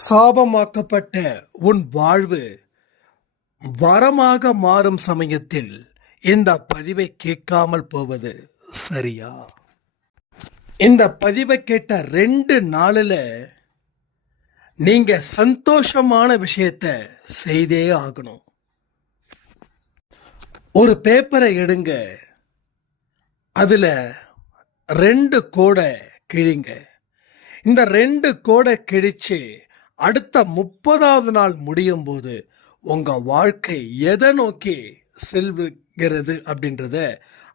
சாபமாக்கப்பட்ட உன் வாழ்வு வரமாக மாறும் சமயத்தில் இந்த பதிவை கேட்காமல் போவது சரியா? இந்த பதிவை கேட்ட 2 நாளில் நீங்க சந்தோஷமான விஷயத்த செய்தே ஆகணும். ஒரு பேப்பரை எடுங்க, அதுல 2 கோடை கிழிங்க. இந்த 2 கோடை கிழிச்சு அடுத்த 30வது நாள் முடியும் போது உங்க வாழ்க்கை எதை நோக்கி செல்கிறது அப்படின்றத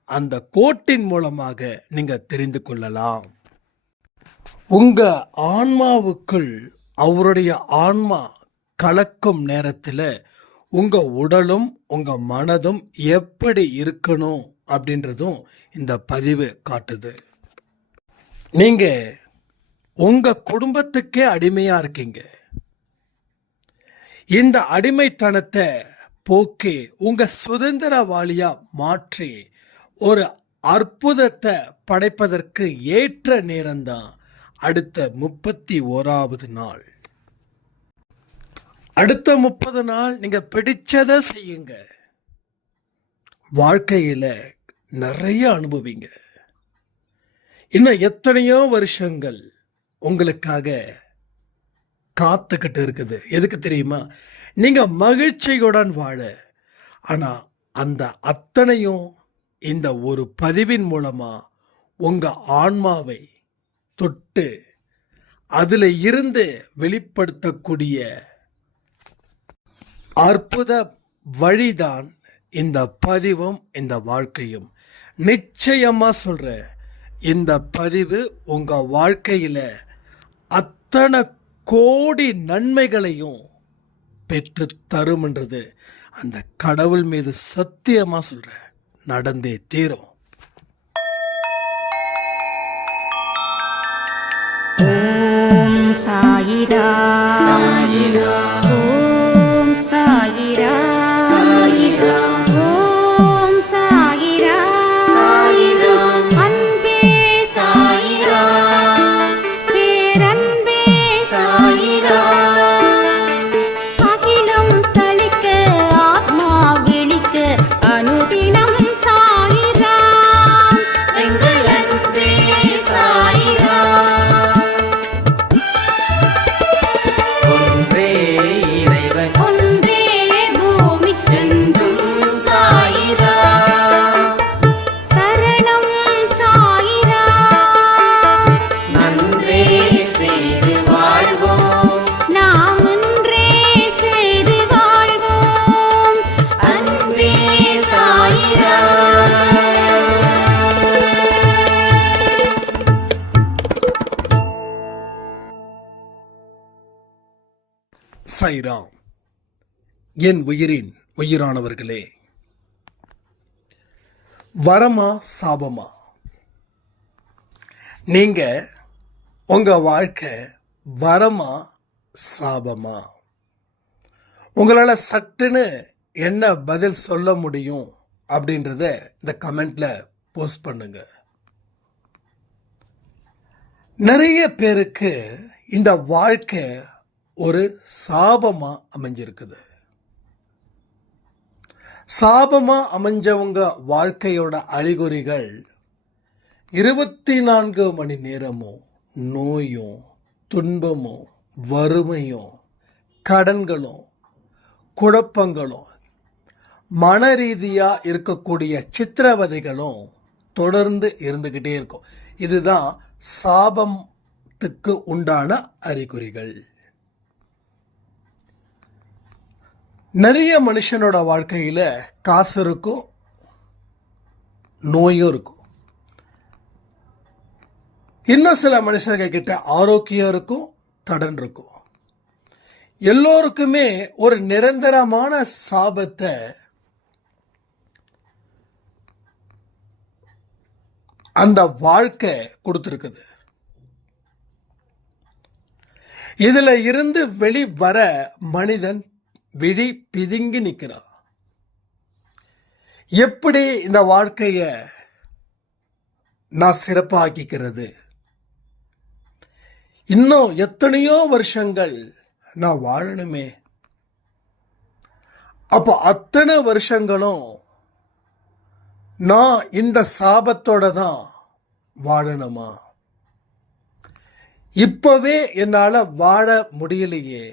அந்த கோட்டின் மூலமாக நீங்க தெரிந்து கொள்ளலாம். உங்க ஆன்மாவுக்குள் அவருடைய ஆன்மா கலக்கும் நேரத்தில் உங்க உடலும் உங்க மனதும் எப்படி இருக்கணும் அப்படின்றதும் இந்த பதிவு காட்டுது. நீங்க உங்க குடும்பத்துக்கே அடிமையா இருக்கீங்க. இந்த அடிமைத்தனத்தை போக்கி உங்க சுதந்திரவாளியா மாற்றி ஒரு அற்புதத்தை படைப்பதற்கு ஏற்ற நேரம்தான் அடுத்த 31வது நாள். அடுத்த 30 நாள் நீங்க பிடிச்சதை செய்யுங்க. வாழ்க்கையில நிறைய அனுபவிங்க. இன்னும் எத்தனையோ வருஷங்கள் உங்களுக்காக காத்துக்கிட்டு இருக்குது. எதுக்கு தெரியுமா? நீங்க மகிழ்ச்சியுடன் வாழ. ஆனா அந்த அத்தனையும் இந்த ஒரு பதிவின் மூலமா உங்க ஆன்மாவை தொட்டு அதுல இருந்து வெளிப்படுத்தக்கூடிய அற்புத வழிதான் இந்த பதிவும் இந்த வாழ்க்கையும். நிச்சயமா சொல்றேன், இந்த பதிவு உங்க வாழ்க்கையில அத்தனை கோடி நன்மைகளையும் பெற்று தரும்ன்றது அந்த கடவுள் மீது சத்தியமா சொல்றேன், நடந்தே தீரும். ஓம் சாயிரா சாயிரா, ஓம் சாயிரா சாயிரா, ஓம் சாயிரா சாயிரா, அன்பே சாயிரா, பேரன்பே சாயிரா, அகிலம் தளிக்க ஆத்மா விழிக்க அனுதினம் சாயிரா, எங்கள் அன்பே சாயிரா. ஒன்றே இறைவன், ஒன்றே பூமிக்கென்றும் சாயிரா, சரணம் சாயிரா, நன்றே செய்து வாழ்வோம், நாம் ஒன்றே செய்து வாழ்வோம், அன்பே சாயிரா. சாய்ராம். என் உயிரின் உயிரானவர்களே, வரமா சாபமா? நீங்க உங்க வாழ்க்கை வரமா சாபமா? உங்களால சட்டுன்னு என்ன பதில் சொல்ல முடியும் அப்படின்றத இந்த கமெண்ட்ல போஸ்ட் பண்ணுங்க. நிறைய பேருக்கு இந்த வாழ்க்கை ஒரு சாபமா அமைஞ்சிருக்குது. சாபமா அமைஞ்சவங்க வாழ்க்கையோட அறிகுறிகள் 24 மணி நேரமும் நோயும் துன்பமும் வறுமையும் கடன்களும் குழப்பங்களும் மன ரீதியா இருக்கக்கூடிய சித்திரவதைகளும் தொடர்ந்து இருந்துகிட்டே இருக்கும். இதுதான் சாபத்துக்கு உண்டான அறிகுறிகள். நிறைய மனுஷனோட வாழ்க்கையில காசு இருக்கும், நோயும் இருக்கும். இன்னும் சில மனுஷங்க கிட்ட ஆரோக்கியம் இருக்கும், கடன் இருக்கும். எல்லோருக்குமே ஒரு நிரந்தரமான சாபத்தை அந்த வாழ்க்கை கொடுத்துருக்குது. இதுல இருந்து வெளிவர மனிதன் விழி பிதுங்கி நிற்கிறான். எப்படி இந்த வாழ்க்கைய நான் சிறப்பாக்கிக்கிறது? இன்னும் எத்தனையோ வருஷங்கள் நான் வாழணுமே. அப்போ அத்தனை வருஷங்களும் நான் இந்த சாபத்தோட தான் வாழணுமா? இப்பவே என்னால வாழ முடியலையே,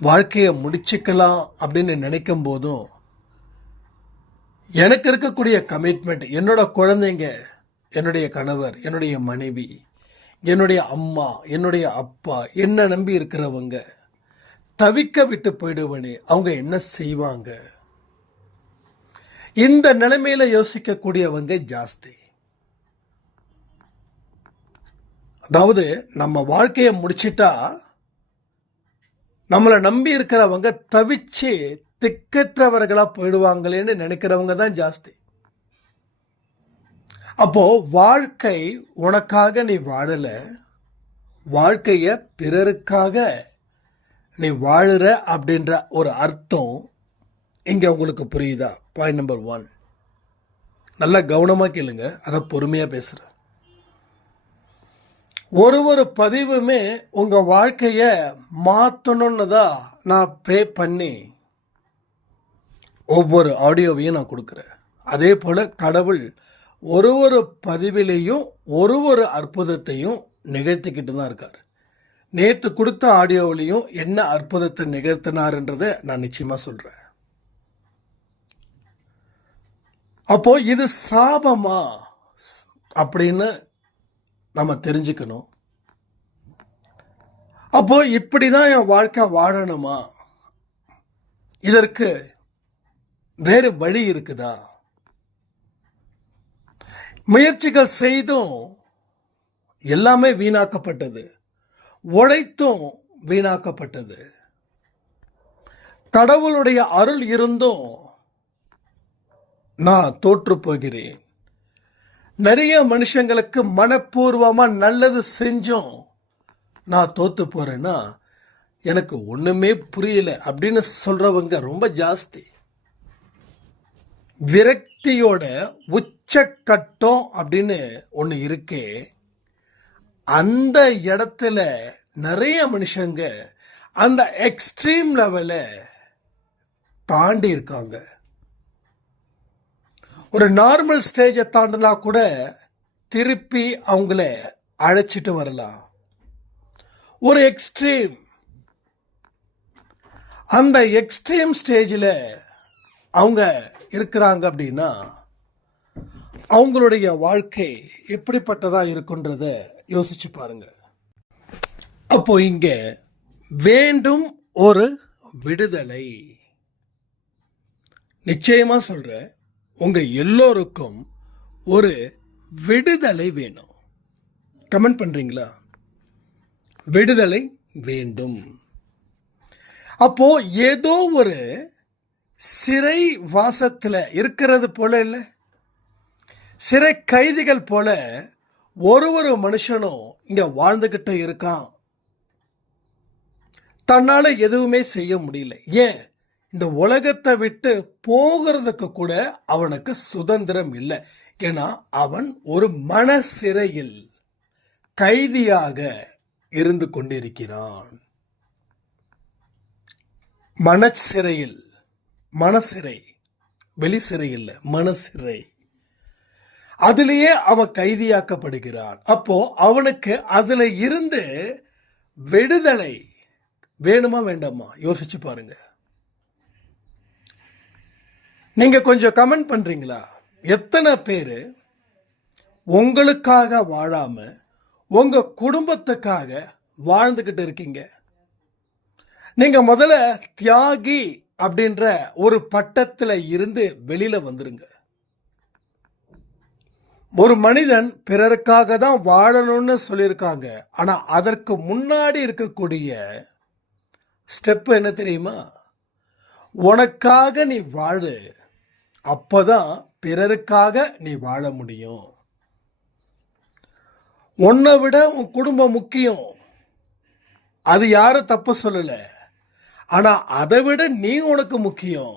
வாழ்க்கையை முடிச்சுக்கலாம் அப்படின்னு நினைக்கும் போதும் எனக்கு இருக்கக்கூடிய கமிட்மெண்ட், என்னோட குழந்தைங்க, என்னுடைய கணவர், என்னுடைய மனைவி, என்னுடைய அம்மா, என்னுடைய அப்பா, என்ன நம்பி இருக்கிறவங்க தவிக்க விட்டு போயிடுவனே, அவங்க என்ன செய்வாங்க? இந்த நிலைமையில யோசிக்கக்கூடியவங்க ஜாஸ்தி. அதாவது நம்ம வாழ்க்கையை முடிச்சிட்டா நம்மளை நம்பி இருக்கிறவங்க தவிச்சு திக்கற்றவர்களா போயிடுவாங்களேன்னு நினைக்கிறவங்க தான் ஜாஸ்தி. அப்போ வாழ்க்கை உனக்காக நீ வாழல, வாழ்க்கைய பிறருக்காக நீ வாழுற அப்படின்ற ஒரு அர்த்தம் இங்க உங்களுக்கு புரியுதா? Point number 1. நல்லா கவனமா கேளுங்க, அதை பொறுமையா பேசுறேன். ஒரு பதிவுமே உங்க வாழ்க்கைய மாற்றணும்னு தான் நான் ப்ரே பண்ணி ஒவ்வொரு ஆடியோவையும் நான் கொடுக்குறேன். அதே போல கடவுள் ஒரு பதிவிலையும் ஒரு அற்புதத்தையும் நிகழ்த்திக்கிட்டு தான் இருக்கார். நேற்று கொடுத்த ஆடியோவிலையும் என்ன அற்புதத்தை நிகழ்த்தினார்ன்றதை நான் நிச்சயமா சொல்றேன். அப்போ இது சாபமா அப்படின்னு நம்ம தெரிஞ்சுக்கணும். அப்போ இப்படிதான் என் வாழ்க்கை வாழணுமா? இதற்கு வேறு வழி இருக்குதா? முயற்சிகள் செய்தும் எல்லாமே வீணாக்கப்பட்டது, உழைத்தும் வீணாக்கப்பட்டது. கடவுளுடைய அருள் இருந்தும் நான் தோற்று போகிறேன். நிறைய மனுஷங்களுக்கு மனப்பூர்வமா நல்லது செஞ்சும் நான் தோத்து போறேன்னா எனக்கு ஒண்ணுமே புரியல அப்படின்னு சொல்றவங்க ரொம்ப ஜாஸ்தி. விரக்தியோட உச்சக்கட்டம் அப்படின்னு ஒன்று இருக்கே, அந்த இடத்துல நிறைய மனுஷங்க அந்த எக்ஸ்ட்ரீம் லெவலை தாண்டி இருக்காங்க. ஒரு நார்மல் ஸ்டேஜை தாண்டினா கூட திருப்பி அவங்கள அழைச்சிட்டு வரலாம். ஒரு எக்ஸ்ட்ரீம், அந்த எக்ஸ்ட்ரீம் ஸ்டேஜில் அவங்க இருக்கிறாங்க அப்படின்னா அவங்களுடைய வாழ்க்கை எப்படிப்பட்டதா இருக்குன்றத யோசிச்சு பாருங்க. அப்போ இங்க வேண்டும் ஒரு விடுதலை. நிச்சயமா சொல்றேன், உங்க எல்லோருக்கும் ஒரு விடுதலை வேணும். கமெண்ட் பண்றீங்களா? விடுதலை வேண்டும். அப்போ ஏதோ ஒரு சிறை வாசத்துல இருக்கிறது போல இல்லை, சிறை கைதிகள் போல ஒரு மனுஷனும் இங்க வாழ்ந்துகிட்ட இருக்கான். தன்னால எதுவுமே செய்ய முடியல. ஏன்? இந்த உலகத்தை விட்டு போகிறதுக்கு கூட அவனுக்கு சுதந்திரம் இல்லை. ஏன்னா அவன் ஒரு மன சிறையில் கைதியாக இருந்து கொண்டிருக்கிறான். மனச்சிறையில், மனசிறை, வெளி சிறை இல்லை, மனசிறை. அதிலேயே அவன் கைதியாக்கப்படுகிறான். அப்போ அவனுக்கு அதுல இருந்து விடுதலை வேணுமா வேண்டாமா? யோசிச்சு பாருங்க. நீங்க கொஞ்சம் கமெண்ட் பண்றீங்களா? எத்தனை பேரு உங்களுக்காக வாழாம உங்க குடும்பத்துக்காக வாழ்ந்துகிட்டு இருக்கீங்க? நீங்க முதல்ல தியாகி அப்படின்ற ஒரு பட்டத்துல இருந்து வெளியில வந்துருங்க. ஒரு மனிதன் பிறருக்காக தான் வாழணும்னு சொல்லியிருக்காங்க. ஆனா அதற்கு முன்னாடி இருக்கக்கூடிய ஸ்டெப் என்ன தெரியுமா? உனக்காக நீ வாழு, அப்பதான் பிறருக்காக நீ வாழ முடியும். உன்னை விட உன் குடும்பம் முக்கியம், அது யாரும் தப்பு சொல்லல. ஆனா அதை விட நீ உனக்கு முக்கியம்.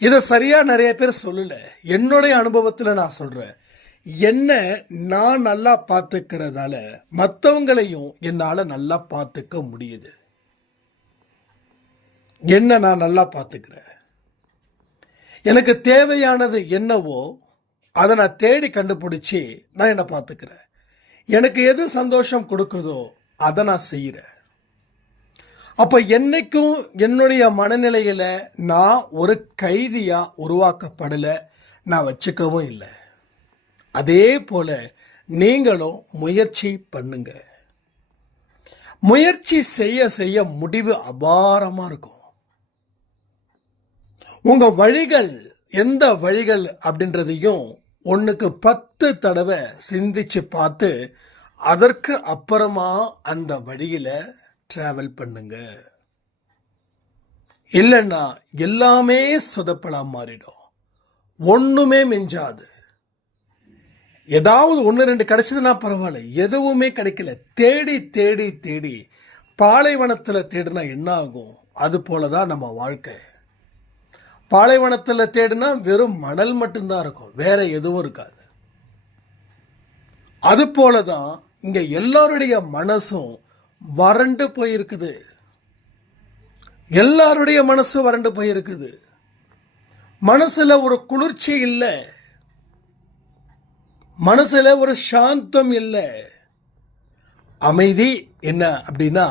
இதை சரியா நிறைய பேர் சொல்லல. என்னுடைய அனுபவத்தில் நான் சொல்றேன், என்ன நான் நல்லா பார்த்துக்கிறதால மற்றவங்களையும் என்னால் நல்லா பார்த்துக்க முடியுது. என்ன நான் நல்லா பார்த்துக்கிறேன். எனக்கு தேவையானது என்னவோ அதை நான் தேடி கண்டுபிடிச்சி நான் என்னை பார்த்துக்கிறேன். எனக்கு எது சந்தோஷம் கொடுக்குதோ அதை நான் செய்கிறேன். அப்போ என்னைக்கும் என்னுடைய மனநிலையில் நான் ஒரு கைதியாக உருவாக்கப்படலை, நான் வச்சுக்கவும் இல்லை. அதே போல் நீங்களும் முயற்சி பண்ணுங்க. முயற்சி செய்ய செய்ய முடிவு அபாரமாக இருக்கும். உங்கள் வழிகள் எந்த வழிகள் அப்படின்றதையும் 1க்கு 10 தடவை சிந்திச்சு பார்த்து அதற்கு அப்புறமா அந்த வழியில் ட்ராவல் பண்ணுங்க. இல்லைன்னா எல்லாமே சொதப்பலாம் மாறிடும், ஒன்றுமே மிஞ்சாது. ஏதாவது 1-2 கிடைச்சதுன்னா பரவாயில்ல, எதுவுமே கிடைக்கல. தேடி தேடி தேடி பாலைவனத்தில் தேடினா என்ன ஆகும்? அது போல தான் நம்ம வாழ்க்கை. பாலைவனத்தில் தேடினா வெறும் மணல் மட்டும்தான் இருக்கும், வேற எதுவும் இருக்காது. அது போல தான் இங்கே எல்லாருடைய மனசும் வறண்டு போயிருக்குது. எல்லாருடைய மனசு வறண்டு போயிருக்குது. மனசுல ஒரு குளிர்ச்சி இல்லை, மனசுல ஒரு சாந்தம் இல்லை. அமைதி என்ன அப்படின்னா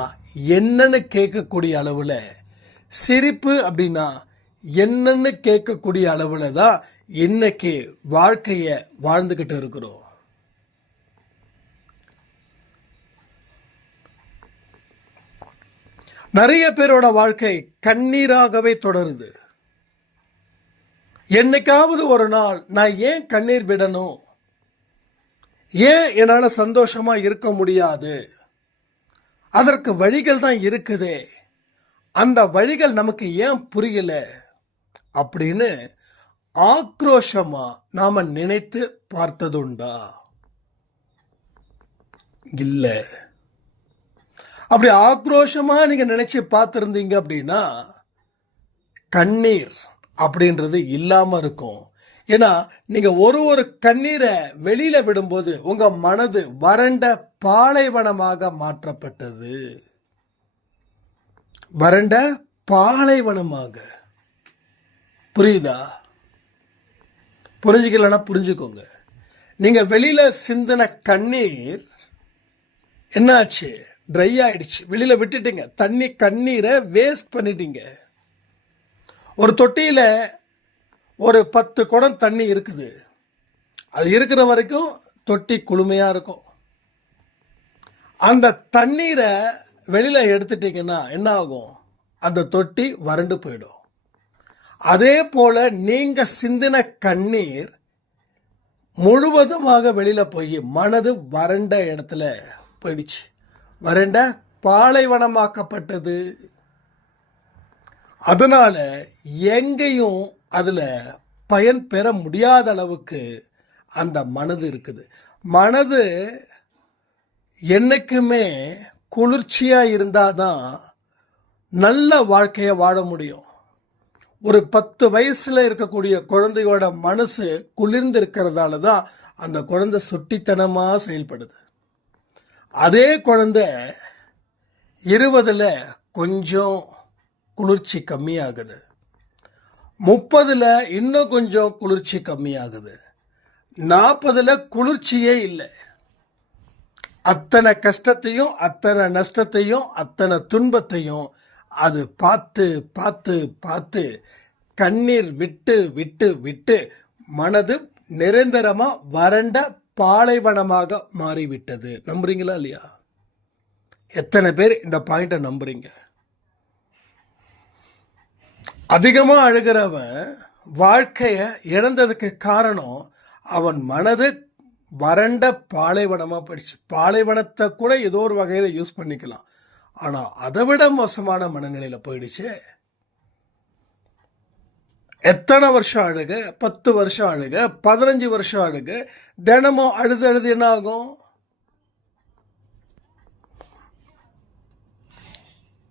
என்னன்னு கேட்கக்கூடிய அளவில், சிரிப்பு அப்படின்னா என்னன்னு கேட்கக்கூடிய அளவில் தான் இன்னைக்கு வாழ்க்கையை வாழ்ந்துக்கிட்டு இருக்கிறோம். நிறைய பேரோட வாழ்க்கை கண்ணீராகவே தொடருது. என்னைக்காவது ஒரு நாள் நான் ஏன் கண்ணீர் விடணும், ஏன் என்னால் சந்தோஷமா இருக்க முடியாது, அதற்கு வழிகள் தான் இருக்குதே, அந்த வழிகள் நமக்கு ஏன் புரியல அப்படின்னு ஆக்ரோஷமா நாம நினைத்து பார்த்ததுண்டா? இல்லை. அப்படி ஆக்ரோஷமா நீங்க நினைச்சு பார்த்துருந்தீங்க அப்படின்னா கண்ணீர் அப்படின்றது இல்லாம இருக்கும். ஏன்னா நீங்க ஒரு கண்ணீரை வெளியில விடும்போது உங்க மனது வறண்ட பாலைவனமாக மாற்றப்பட்டது. வறண்ட பாலைவனமாக. புரியுதா? புரிஞ்சுக்கலன்னா புரிஞ்சுக்கோங்க. நீங்க வெளியில சிந்தின கண்ணீர் என்னாச்சு? ட்ரை ஆயிடுச்சு, வெளியில விட்டுட்டீங்க. கண்ணீரை வேஸ்ட் பண்ணிட்டீங்க. ஒரு தொட்டியில ஒரு 10 குடம் தண்ணி இருக்குது. அது இருக்கிற வரைக்கும் தொட்டி குளுமையா இருக்கும். அந்த தண்ணீரை வெளியில எடுத்துட்டீங்கன்னா என்ன ஆகும்? அந்த தொட்டி வறண்டு போயிடும். அதே போல நீங்க சிந்தின கண்ணீர் முழுவதுமாக வெளியில போய் மனது வறண்ட இடத்துல போயிடுச்சு, வறண்ட பாலைவனமாக்கப்பட்டது. அதனால எங்கேயும் அதுல பயன் பெற முடியாத அளவுக்கு அந்த மனது இருக்குது. மனது என்னைக்குமே குளிர்ச்சியா இருந்தாதான் நல்ல வாழ்க்கையை வாழ முடியும். ஒரு 10 வயசுல இருக்கக்கூடிய குழந்தையோட மனசு குளிர்ந்து இருக்கிறதால தான் அந்த குழந்தை சுட்டித்தனமா செயல்படுது. அதே குழந்தை 20ல் கொஞ்சம் குளிர்ச்சி கம்மியாகுது, 30ல் இன்னும் கொஞ்சம் குளிர்ச்சி கம்மியாகுது, 40ல் குளிர்ச்சியே இல்லை. அத்தனை கஷ்டத்தையும் அத்தனை நஷ்டத்தையும் அத்தனை துன்பத்தையும் அது பார்த்து பார்த்து பார்த்து கண்ணீர் விட்டு விட்டு விட்டு மனது நிரந்தரமா வறண்ட பாலைவனமாக மாறிவிட்டது. நம்புறீங்களா இல்லையா? எத்தனை பேர் இந்த பாயிண்ட நம்புறீங்க? அதிகமா அழுகிறவன் வாழ்க்கைய இழந்ததுக்கு காரணம் அவன் மனது வறண்ட பாலைவனமா போயிடுச்சு. பாலைவனத்தை கூட ஏதோ ஒரு வகையில யூஸ் பண்ணிக்கலாம், ஆனா அதை விட மோசமான மனநிலையில போயிடுச்சு. எத்தனை வருஷம் அழுக? 10 வருஷம் அழுக, 15 வருஷம் அழுக, தினமும் அழுது அழுது என்ன ஆகும்?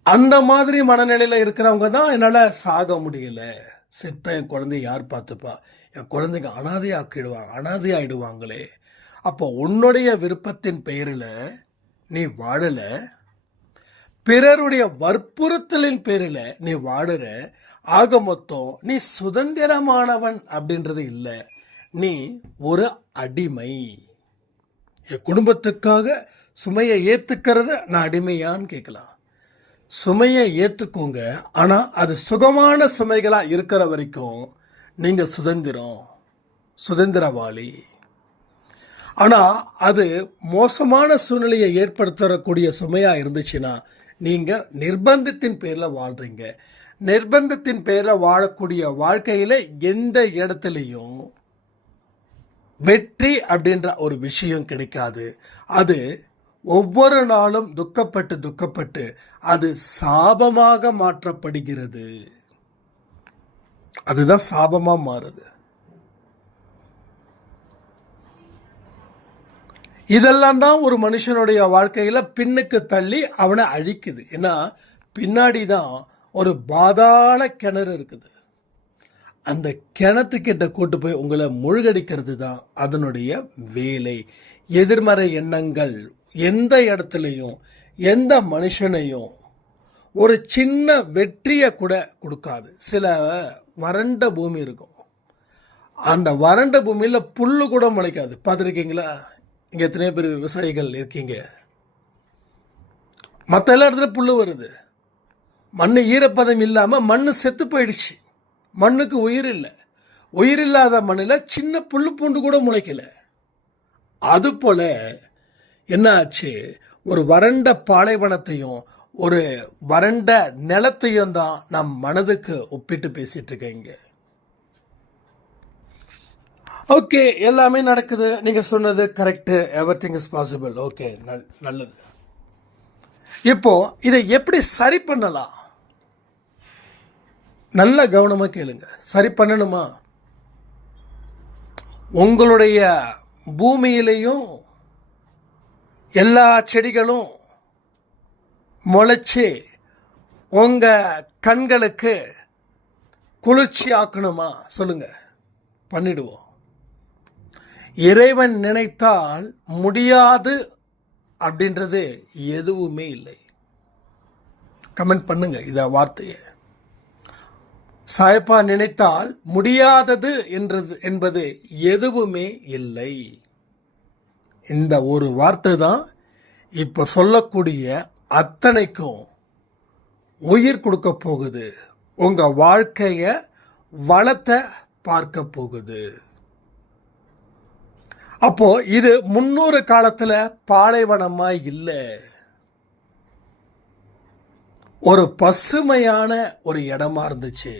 அந்த மாதிரி மனநிலையில இருக்கிறவங்க தான் என்னால சாக முடியல, செத்த என் குழந்தைய யார் பார்த்துப்பா, என் குழந்தைங்க அனாதையாயிடுவாங்களே. அப்போ உன்னுடைய விருப்பத்தின் பெயரில் நீ வாழலை, பிறருடைய வற்புறுத்தலின் பேரில் நீ வாடுற. ஆக மொத்தம் நீ சுதந்திரமானவன் அப்படின்றது இல்லை, நீ ஒரு அடிமை. என் குடும்பத்துக்காக சுமையை ஏற்றுக்கிறத நான் அடிமையான்னு கேட்கலாம். சுமையை ஏற்றுக்கோங்க, ஆனால் அது சுகமான சுமைகளாக இருக்கிற வரைக்கும் நீங்கள் சுதந்திரவாளி. ஆனால் அது மோசமான சூழ்நிலையை ஏற்படுத்தக்கூடிய சுமையாக இருந்துச்சுன்னா நீங்கள் நிர்பந்தத்தின் பேரில் வாழ்கிறீங்க. நிர்பந்தத்தின் பேரில் வாழக்கூடிய வாழ்க்கையில் எந்த இடத்துலையும் வெற்றி அப்படின்ற ஒரு விஷயம் கிடைக்காது. அது ஒவ்வொரு நாளும் துக்கப்பட்டு அது சாபமாக மாற்றப்படுகிறது. அதுதான் சாபமாக மாறுது. இதெல்லாம் தான் ஒரு மனுஷனுடைய வாழ்க்கையில் பின்னுக்கு தள்ளி அவனை அழிக்குது. ஏன்னா பின்னாடி தான் ஒரு பாதாள கிணறு இருக்குது. அந்த கிணத்துக்கிட்ட கூட்டு போய் உங்களை முழுகடிக்கிறது தான் அதனுடைய வேலை. எதிர்மறை எண்ணங்கள் எந்த இடத்துலையும் எந்த மனுஷனையும் ஒரு சின்ன வெற்றியை கூட கொடுக்காது. சில வறண்ட பூமி இருக்கும், அந்த வறண்ட பூமியில் புல் கூட முளைக்காது. பார்த்துருக்கீங்களா? இங்கே எத்தனையோ பேர் விவசாயிகள் இருக்கீங்க. மற்ற எல்லா இடத்துல புல் வருது, மண் ஈரப்பதம் இல்லாமல் மண் செத்து போயிடுச்சு. மண்ணுக்கு உயிர் இல்லை. உயிர் இல்லாத மண்ணில் சின்ன புல் பூண்டு கூட முளைக்கலை. அதுபோல் என்ன ஆச்சு, ஒரு வறண்ட பாலைவனத்தையும் ஒரு வறண்ட நிலத்தையும் தான் நம் மனதுக்கு ஒப்பிட்டு பேசிட்டு இருக்கீங்க. ஓகே, எல்லாமே நடக்குது, நீங்கள் சொன்னது correct, everything is possible. Okay, நல்லது. இப்போ இதை எப்படி சரி பண்ணலாம்? நல்ல கவனமாக கேளுங்க. சரி பண்ணணுமா? உங்களுடைய பூமியிலையும் எல்லா செடிகளும் முளைச்சி உங்கள் கண்களுக்கு குளிர்ச்சி ஆக்கணுமா? சொல்லுங்க, பண்ணிடுவோம். இறைவன் நினைத்தால் முடியாது அப்படின்றது எதுவுமே இல்லை. கமெண்ட் பண்ணுங்க இத வார்த்தையை. சாயப்பா நினைத்தால் முடியாதது என்பது எதுவுமே இல்லை. இந்த ஒரு வார்த்தை தான் இப்போ சொல்லக்கூடிய அத்தனைக்கும் உயிர் கொடுக்க போகுது. உங்கள் வாழ்க்கையை வளத்தை பார்க்க போகுது. அப்போ இது 300 காலத்தில் பாலைவனமாய் இல்லை, ஒரு பசுமையான ஒரு இடமா இருந்துச்சு.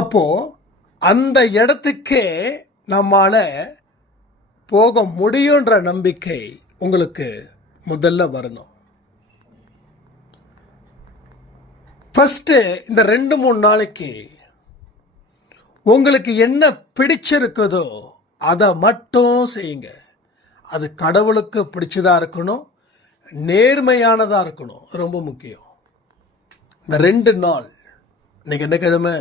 அப்போ அந்த இடத்துக்கே நம்மால போக முடியுன்ற நம்பிக்கை உங்களுக்கு முதல்ல வரணும். ஃபஸ்ட்டு இந்த 2-3 நாளைக்கு உங்களுக்கு என்ன பிடிச்சிருக்குதோ அதை மட்டும் செய்யுங்க. அது கடவுளுக்கு பிடிச்சதாக இருக்கணும், நேர்மையானதாக இருக்கணும், ரொம்ப முக்கியம். இந்த 2 நாள், இன்னைக்கு என்ன கிழமை?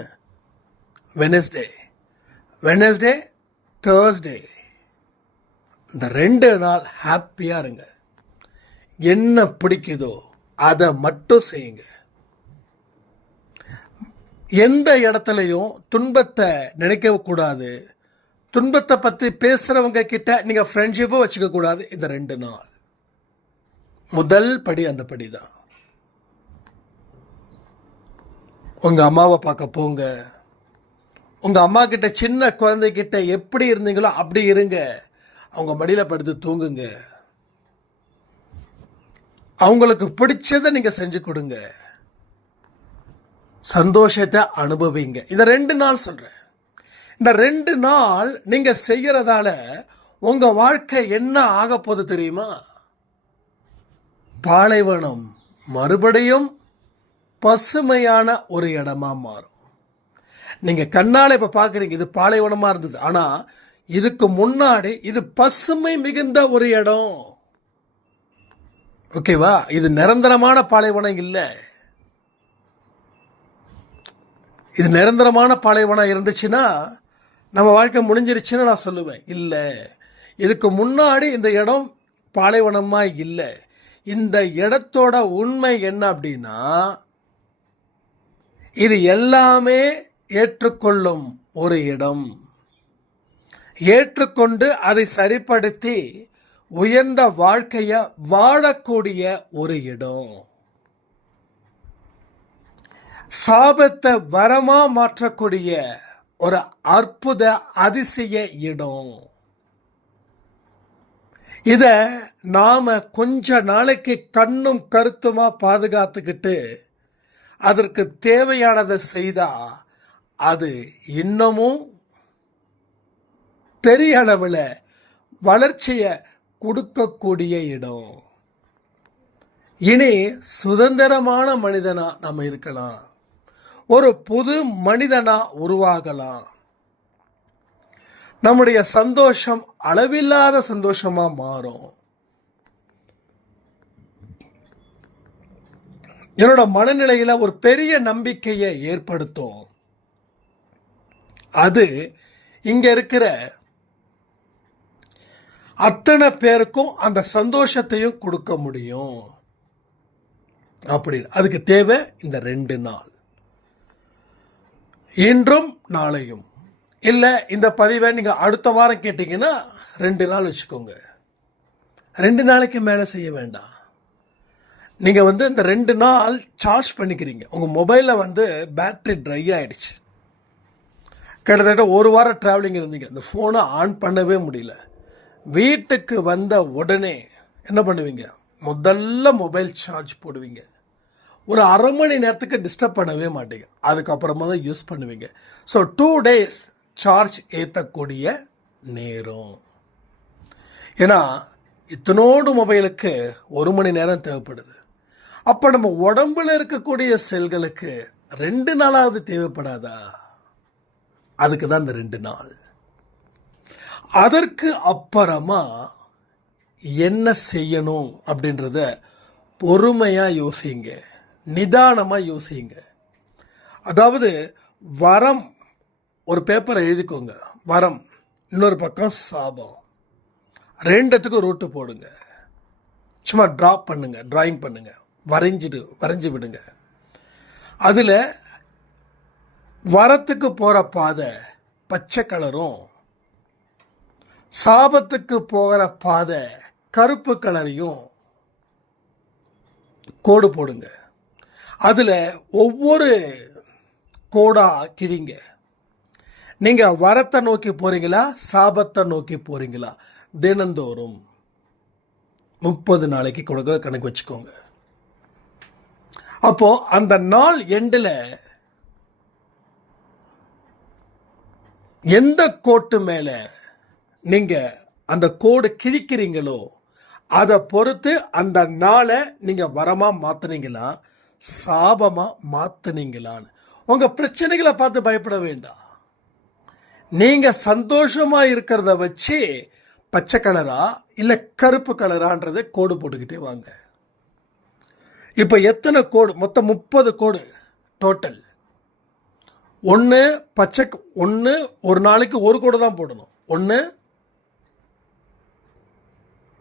வெனஸ்டே தேர்ஸ்டே, இந்த 2 நாள் ஹாப்பியாக இருங்க. என்ன பிடிக்குதோ அதை மட்டும் செய்யுங்க. எந்த இடத்துலையும் துன்பத்தை நினைக்கக்கூடாது. துன்பத்தை பற்றி பேசுகிறவங்க கிட்ட நீங்கள் ஃப்ரெண்ட்ஷிப்பும் வச்சுக்கக்கூடாது. இந்த 2 நாள் முதல் படி அந்த படி தான். உங்கள் அம்மாவை பார்க்க போங்க. உங்கள் அம்மா கிட்ட, சின்ன குழந்தைகிட்ட எப்படி இருந்தீங்களோ அப்படி இருங்க. அவங்க மடியில் படுத்து தூங்குங்க. அவங்களுக்கு பிடிச்சதை நீங்கள் செஞ்சு கொடுங்க. சந்தோஷத்தை அனுபவிங்க. இந்த 2 நாள் சொல்கிறேன். இந்த 2 நாள் நீங்கள் செய்கிறதால உங்கள் வாழ்க்கை என்ன ஆக போகுது தெரியுமா? பாலைவனம் மறுபடியும் பசுமையான ஒரு இடமா மாறும். நீங்கள் கண்ணால் இப்போ பார்க்குறீங்க இது பாலைவனமாக இருந்தது, ஆனால் இதுக்கு முன்னாடி இது பசுமை மிகுந்த ஒரு இடம். ஓகேவா? இது நிரந்தரமான பாலைவனம் இல்லை. இது நிரந்தரமான பாலைவனம் இருந்துச்சுன்னா நம்ம வாழ்க்கை முடிஞ்சிருச்சுன்னு நான் சொல்லுவேன். இல்லை, இதுக்கு முன்னாடி இந்த இடம் பாலைவனமாக இல்லை. இந்த இடத்தோட உண்மை என்ன அப்படின்னா, இது எல்லாமே ஏற்றுக்கொள்ளும் ஒரு இடம், ஏற்றுக்கொண்டு அதை சரிப்படுத்தி உயர்ந்த வாழ்க்கையை வாழக்கூடிய ஒரு இடம், சாபத்தை வரமா மாற்றக்கூடிய ஒரு அற்புத அதிசய இடம். இத நாம கொஞ்ச நாளைக்கு கண்ணும் கருத்துமா பாதுகாத்துக்கிட்டு அதற்கு தேவையானதை செய்தா அது இன்னமும் பெரிய அளவில் வளர்ச்சியை கொடுக்கக்கூடிய இடம். இனி சுதந்திரமான மனிதனா நம்ம இருக்கலாம், ஒரு புது மனிதனா உருவாகலாம். நம்முடைய சந்தோஷம் அளவில்லாத சந்தோஷமா மாறும். என்னோட மனநிலையில ஒரு பெரிய நம்பிக்கையை ஏற்படுத்தும். அது இங்க இருக்கிற அத்தனை பேருக்கும் அந்த சந்தோஷத்தையும் கொடுக்க முடியும். அப்படி அதுக்கு தேவை இந்த 2 நாள், இன்றும் நாளையும். இல்லை, இந்த பதிவை நீங்கள் அடுத்த வாரம் கேட்டிங்கன்னா 2 நாள் வச்சுக்கோங்க. 2 நாளைக்கு மேலே செய்ய வேண்டாம். நீங்கள் இந்த 2 நாள் சார்ஜ் பண்ணிக்கிறீங்க. உங்கள் மொபைலில் பேட்ரி ட்ரை ஆகிடுச்சு, கிட்டத்தட்ட 1 வாரம் ட்ராவலிங் இருந்தீங்க, இந்த ஃபோனை ஆன் பண்ணவே முடியல. வீட்டுக்கு வந்த உடனே என்ன பண்ணுவீங்க? முதல்ல மொபைல் சார்ஜ் போடுவீங்க. ஒரு அரை மணி நேரத்துக்கு டிஸ்டர்ப் பண்ணவே மாட்டீங்க, அதுக்கப்புறமா தான் யூஸ் பண்ணுவீங்க. ஸோ 2 days சார்ஜ் ஏற்றக்கூடிய நேரம். ஏன்னா இத்தனோடு மொபைலுக்கு 1 மணி நேரம் தேவைப்படுது. அப்போ நம்ம உடம்புல இருக்கக்கூடிய செல்களுக்கு 2 நாளாவது தேவைப்படாதா? அதுக்கு தான் இந்த 2 நாள். அதற்கு அப்புறமா என்ன செய்யணும் அப்படின்றத பொறுமையாக யோசிங்க, நிதானமாக யோசிங்க. அதாவது வரம், ஒரு பேப்பரை எழுதிக்கோங்க, வரம், இன்னொரு பக்கம் சாபம், 2த்துக்கும் ரூட்டு போடுங்க. சும்மா ட்ராப் பண்ணுங்க, டிராயிங் பண்ணுங்க, வரைஞ்சி விடுங்க. அதில் வரத்துக்கு போகிற பாதை பச்சை கலரும், சாபத்துக்கு போகிற பாதை கருப்பு கலரையும் கோடு போடுங்க. அதில் ஒவ்வொரு கோடாக கிழிங்க. நீங்கள் வரத்தை நோக்கி போகிறீங்களா, சாபத்தை நோக்கி போகிறீங்களா? தினந்தோறும் 30 நாளைக்கு கொடுக்குற கணக்கு வச்சுக்கோங்க. அப்போது அந்த நாள் எண்டில் எந்த கோட்டு மேலே நீங்கள் அந்த கோடு கிழிக்கிறீங்களோ அதை பொறுத்து அந்த நாளை நீங்கள் வரமாக மாற்றினீங்களா, சாபமாக மாற்றினீங்களான்னு. உங்கள் பிரச்சனைகளை பார்த்து பயப்பட வேண்டாம். நீங்கள் சந்தோஷமாக இருக்கிறத வச்சு பச்சை கலரா இல்லை கருப்பு கலரான்றதை கோடு போட்டுக்கிட்டே வாங்க. இப்போ எத்தனை கோடு? மொத்தம் 30 கோடு டோட்டல். ஒன்று பச்சை, ஒன்று ஒரு நாளைக்கு ஒரு கோடு தான் போடணும். ஒன்று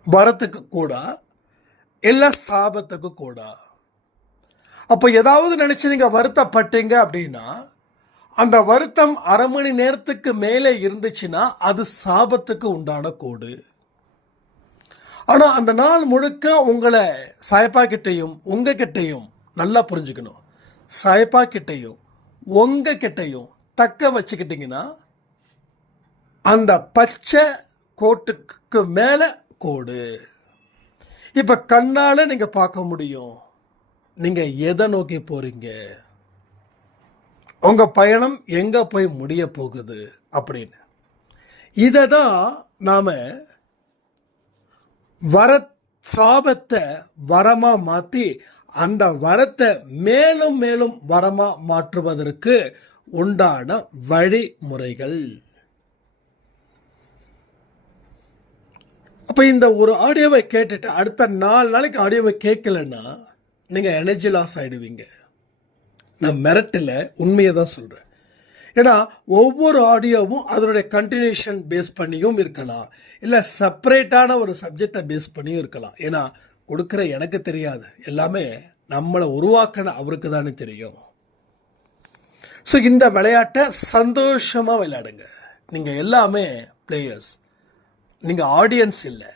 வரத்துக்கு கூடா இல்லை சாபத்துக்கு கூடா. அப்போ ஏதாவது நினச்சி நீங்கள் வருத்தப்பட்டீங்க அப்படின்னா அந்த வருத்தம் அரை மணி நேரத்துக்கு மேலே இருந்துச்சுன்னா அது சாபத்துக்கு உண்டான கோடு. ஆனால் அந்த நாள் முழுக்க உங்களை சாயப்பாக்கிட்டையும் உங்ககிட்டையும் நல்லா புரிஞ்சுக்கணும், சாயப்பாக்கிட்டையும் உங்ககிட்டையும் தக்க வச்சுக்கிட்டிங்கன்னா அந்த பச்சை கோட்டுக்கு மேலே கோடு. இப்போ கண்ணால் நீங்கள் பார்க்க முடியும் நீங்கள் எதை நோக்கி போகிறீங்க, உங்கள் பயணம் எங்கே போய் முடிய போகுது அப்படின்னு. இதை தான் நாம் சாபத்தை வரமாக மாற்றி அந்த வரத்தை மேலும் மேலும் வரமாக மாற்றுவதற்கு உண்டான வழிமுறைகள். அப்போ இந்த ஒரு ஆடியோவை கேட்டுட்டு அடுத்த 4 நாளைக்கு ஆடியோவை கேட்கலன்னா நீங்கள் எனர்ஜி லாஸ் ஆகிடுவீங்க. நான் மிரட்டல, உண்மையை தான் சொல்கிறேன். ஏன்னா ஒவ்வொரு ஆடியோவும் அதனுடைய கண்டினியூஷன் பேஸ் பண்ணியும் இருக்கலாம், இல்லை செப்பரேட்டான ஒரு சப்ஜெக்டை பேஸ் பண்ணியும் இருக்கலாம். ஏன்னா கொடுக்குற எனக்கு தெரியாது, எல்லாமே நம்மளை உருவாக்கின அவருக்கு தானே தெரியும். ஸோ இந்த விளையாட்டை சந்தோஷமாக விளையாடுங்க. நீங்கள் எல்லாமே பிளேயர்ஸ், நீங்கள் ஆடியன்ஸ் இல்லை,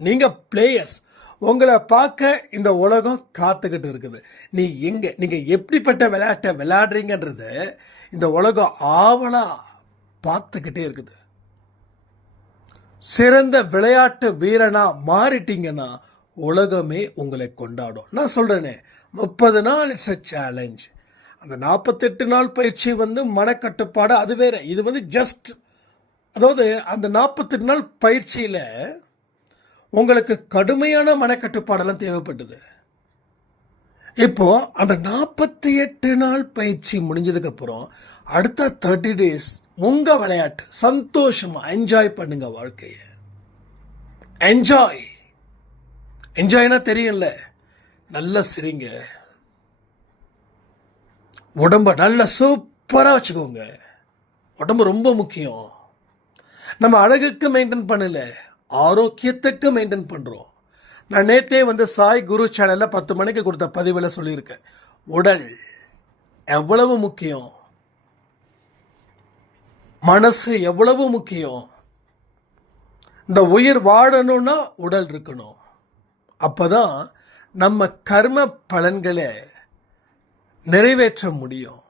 நீங்கள் பிளேயர்ஸ். உங்களை பார்க்க இந்த உலகம் காத்துக்கிட்டு இருக்குது. நீங்கள் எப்படிப்பட்ட விளையாட்டை விளையாடுறீங்கன்றது இந்த உலகம் ஆவலாக பார்த்துக்கிட்டே இருக்குது. சிறந்த விளையாட்டு வீரனாக மாறிட்டீங்கன்னா உலகமே உங்களை கொண்டாடும். நான் சொல்கிறேனே, 30 நாள் இட்ஸ் அ சேலஞ்ச். அந்த 48 நாள் பயிற்சி மனக்கட்டுப்பாடு அது வேறு. இது ஜஸ்ட், அதாவது அந்த 48 நாள் பயிற்சியில் உங்களுக்கு கடுமையான மனக்கட்டுப்பாடெல்லாம் தேவைப்பட்டது. இப்போது அந்த 48 நாள் பயிற்சி முடிஞ்சதுக்கப்புறம் அடுத்த 30 days உங்கள் விளையாட்டு சந்தோஷமாக என்ஜாய் பண்ணுங்க. வாழ்க்கையை என்ஜாய்னா தெரியும்ல, நல்லா சிரிங்க, உடம்ப நல்லா சூப்பராக வச்சுக்கோங்க. உடம்பு ரொம்ப முக்கியம். நம்ம அழகுக்கு மெயின்டைன் பண்ணல, ஆரோக்கியத்துக்கு மெயின்டைன் பண்ணுறோம். நான் நேற்றே சாய் குரு சேனலில் 10 மணிக்கு கொடுத்த பதிவில் சொல்லியிருக்கேன், உடல் எவ்வளவு முக்கியம், மனசு எவ்வளவு முக்கியம். இந்த உயிர் வாழணும்னா உடல் இருக்கணும். அப்போ தான் நம்ம கர்ம பலன்களை நிறைவேற்ற முடியும்.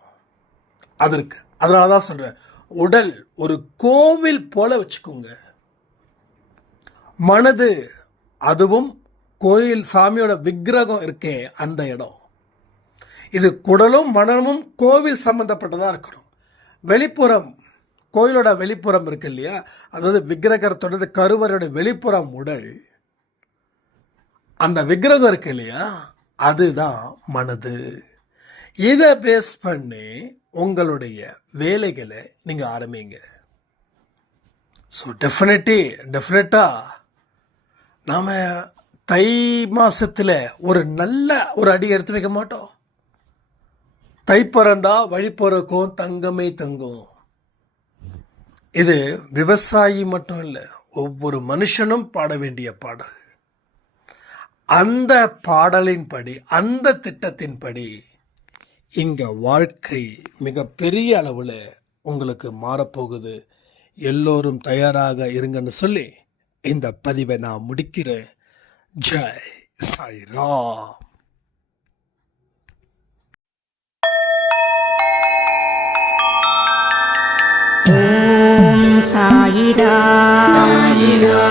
அதனால தான் சொல்கிறேன், உடல் ஒரு கோவில் போல வச்சுக்கோங்க. மனது, அதுவும் கோயில் சாமியோட விக்கிரகம் இருக்கே அந்த இடம். இது குடலும் மனமும் கோவில் சம்மந்தப்பட்டதாக இருக்கணும். வெளிப்புறம், கோயிலோட வெளிப்புறம் இருக்கு இல்லையா, அதாவது விக்கிரகத்தோட கருவறையோட வெளிப்புறம் உடல், அந்த விக்கிரகம் இருக்கு இல்லையா, அதுதான் மனது. இதை பேஸ் பண்ணி உங்களுடைய வேலைகளை நீங்கள் ஆரம்பிங்க. ஸோ டெஃபினட்டாக நாம் தை மாதத்தில் ஒரு அடி எடுத்து வைக்க மாட்டோம். தை பிறந்தா வழி பிறக்கும் தங்கமே தங்கும். இது விவசாயி மட்டும் இல்லை, ஒவ்வொரு மனுஷனும் பாட வேண்டிய பாடல். அந்த பாடலின்படி, அந்த திட்டத்தின்படி இங்கே வாழ்க்கை மிகப்பெரிய அளவில் உங்களுக்கு மாறப்போகுது. எல்லோரும் தயாராக இருங்கன்னு சொல்லி இந்த பதிவை நான் முடிக்கிறேன். ஜெய் சாய்ராம். ஓம் சாயிரா. சாயிரா.